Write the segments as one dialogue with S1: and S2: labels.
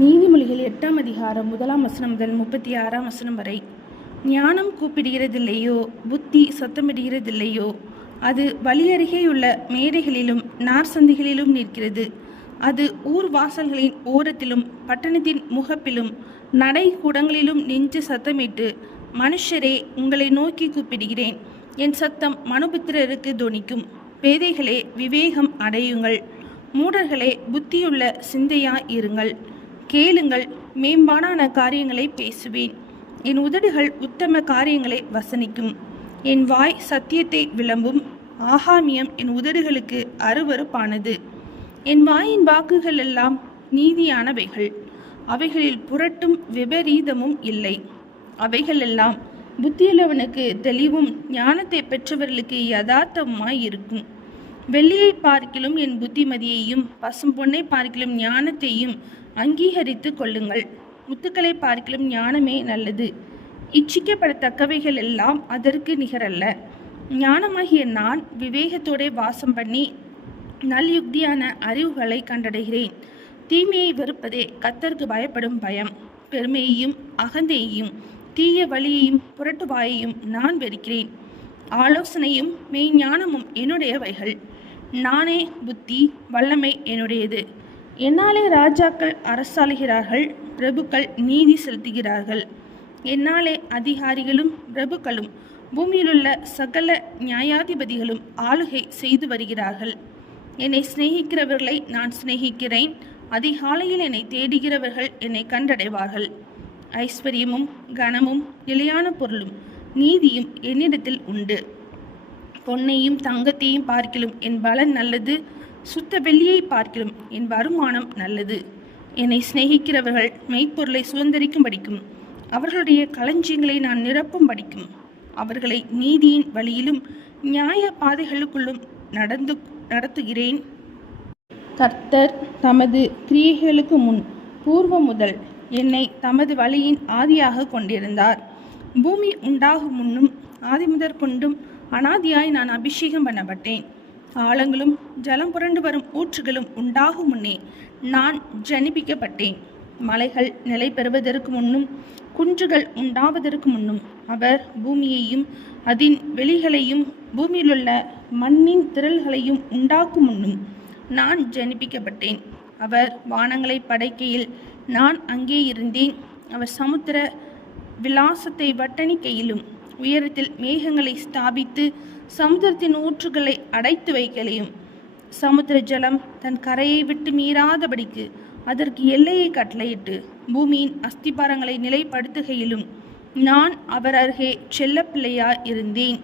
S1: நீதிமொழிகள் எட்டாம் அதிகாரம் முதலாம் வசனம் முதல் முப்பத்தி ஆறாம் வசனம் வரை. ஞானம் கூப்பிடுகிறதில்லையோ? புத்தி சத்தமிடுகிறதில்லையோ? அது வழியருகேயுள்ள மேடைகளிலும் நார் சந்திகளிலும் நிற்கிறது. அது ஊர் வாசல்களின் ஓரத்திலும் பட்டணத்தின் முகப்பிலும் நடை கூடங்களிலும் நின்று சத்தமிட்டு மனுஷரே உங்களை நோக்கி கூப்பிடுகிறேன். என் சத்தம் மனுபுத்திரருக்கு துணிக்கும். பேதைகளே விவேகம் அடையுங்கள். மூடர்களே புத்தியுள்ள சிந்தையாய் இருங்கள். கேளுங்கள் மேம்பானான காரியங்களை பேசுவேன். என் உதடுகள் உத்தம காரியங்களை வசனிக்கும். என் வாய் சத்தியத்தை விளம்பும். ஆகாமியம் என் உதடுகளுக்கு அருவருப்பானது. என் வாயின் வாக்குகள் எல்லாம் நீதியானவைகள். அவைகளில் புரட்டும் விபரீதமும் இல்லை. அவைகளெல்லாம் புத்தியுள்ளவனுக்கு தெளிவும் ஞானத்தை பெற்றவர்களுக்கு யதார்த்தமாய் இருக்கும் வெள்ளியை பார்க்கிலும் என் புத்திமதியையும் பசும் பொன்னை பார்க்கிலும் ஞானத்தையும் அங்கீகரித்து கொள்ளுங்கள். முத்துக்களை பார்க்கிலும் ஞானமே நல்லது. இச்சிக்கப்படத்தக்கவைகள் எல்லாம் அதற்கு நிகரல்ல. ஞானமாகிய நான் விவேகத்தோடே வாசம் பண்ணி நல்யுக்தியான அறிவுகளை கண்டடைகிறேன். தீமையை வெறுப்பதே கத்தருக்கு பயப்படும் பயம். பெருமையையும் அகந்தையையும் தீய வழியையும் புரட்டுவாயையும் நான் வெறுக்கிறேன். ஆலோசனையும் மெய்ஞானமும் என்னுடையவைகள். நானே புத்தி வல்லமை என்னுடையது. என்னாலே ராஜாக்கள் அரசாளுகிறார்கள் பிரபுக்கள் நீதி செலுத்துகிறார்கள். என்னாலே அதிகாரிகளும் பிரபுக்களும் பூமியிலுள்ள சகல நியாயாதிபதிகளும் ஆளுகை செய்து வருகிறார்கள். என்னை சிநேகிக்கிறவர்களை நான் சிநேகிக்கிறேன். அதிகாலையில் என்னை தேடுகிறவர்கள் என்னை கண்டடைவார்கள். ஐஸ்வர்யமும் கனமும் நிலையான பொருளும் நீதியும் என்னிடத்தில் உண்டு. பொன்னையும் தங்கத்தையும் பார்க்கிலும் என் பலன் நல்லது சுத்த வெள்ளியை பார்க்கிலும் என் வருமானம் நல்லது. என்னை சிநேகிக்கிறவர்கள் மெய்ப்பொருளை சுதந்திரிக்கும் படிக்கும் அவர்களுடைய களஞ்சியங்களை நான் நிரப்பும் படிக்கும் அவர்களை நீதியின் வழியிலும் நியாய பாதைகளுக்குள்ளும் நடந்து நடத்துகிறேன். கர்த்தர் தமது கிரியைகளுக்கு முன் பூர்வம் முதல் என்னை தமது வழியின் ஆதியாக கொண்டிருந்தார். பூமி உண்டாகும் முன்னும் ஆதிமுதற் கொண்டும் அனாதியாய் நான் அபிஷேகம் பண்ணப்பட்டேன். ஆழங்களும் ஜலம் புரண்டு வரும் ஊற்றுகளும் உண்டாகும் முன்னே நான் ஜனிப்பிக்கப்பட்டேன். மலைகள் நிலை பெறுவதற்கு முன்னும் குன்றுகள் உண்டாவதற்கு முன்னும் அவர் பூமியையும் அதன் வெளிகளையும் பூமியிலுள்ள மண்ணின் திரள்களையும் உண்டாக்கும் முன்னும் நான் ஜனிப்பிக்கப்பட்டேன். அவர் வானங்களை படைக்கையில் நான் அங்கே இருந்தேன். அவர் சமுத்திர விலாசத்தை வட்டணிக்கையிலும் உயரத்தில் மேகங்களை ஸ்தாபித்து சமுத்திரத்தின் ஊற்றுகளை அடைத்து வைக்கலையும். சமுத்திர ஜலம் தன் கரையை விட்டு மீறாதபடிக்கு அதற்கு எல்லையை கட்டளையிட்டு பூமியின் அஸ்திபாரங்களை நிலைப்படுத்துகையிலும் நான் அவர் அருகே செல்லப்பிள்ளையாய் இருந்தேன்.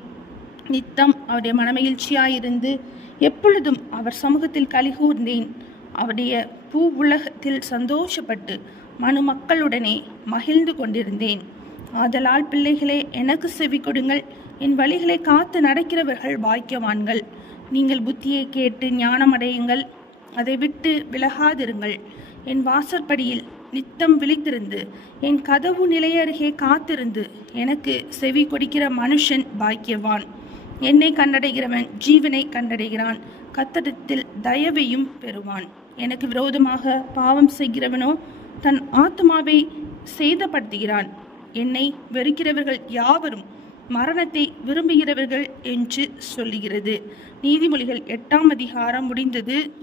S1: நித்தம் அவருடைய மனமகிழ்ச்சியாயிருந்து எப்பொழுதும் அவர் சமூகத்தில் கலிகூர்ந்தேன். அவருடைய பூ உலகத்தில் சந்தோஷப்பட்டு மனு மக்களுடனே மகிழ்ந்து கொண்டிருந்தேன். ஆதலால் பிள்ளைகளே எனக்கு செவி கொடுங்கள். என் வழிகளை காத்து நடக்கிறவர்கள் பாக்கியவான்கள். நீங்கள் புத்தியை கேட்டு ஞானமடையுங்கள் அதை விட்டு விலகாதிருங்கள். என் வாசற்படியில் நித்தம் விழித்திருந்து என் கதவு நிலையருகே காத்திருந்து எனக்கு செவி கொடுக்கிற மனுஷன் பாக்கியவான். என்னை கண்டடைகிறவன் ஜீவனை கண்டடைகிறான். கத்தடத்தில் தயவையும் பெறுவான். எனக்கு விரோதமாக பாவம் செய்கிறவனோ தன் ஆத்மாவை சேதப்படுத்துகிறான். என்னை வெறுக்கிறவர்கள் யாவரும் மரணத்தை விரும்புகிறவர்கள் என்று சொல்லுகிறது. நீதிமொழிகள் எட்டாம் அதிகாரம் முடிந்தது.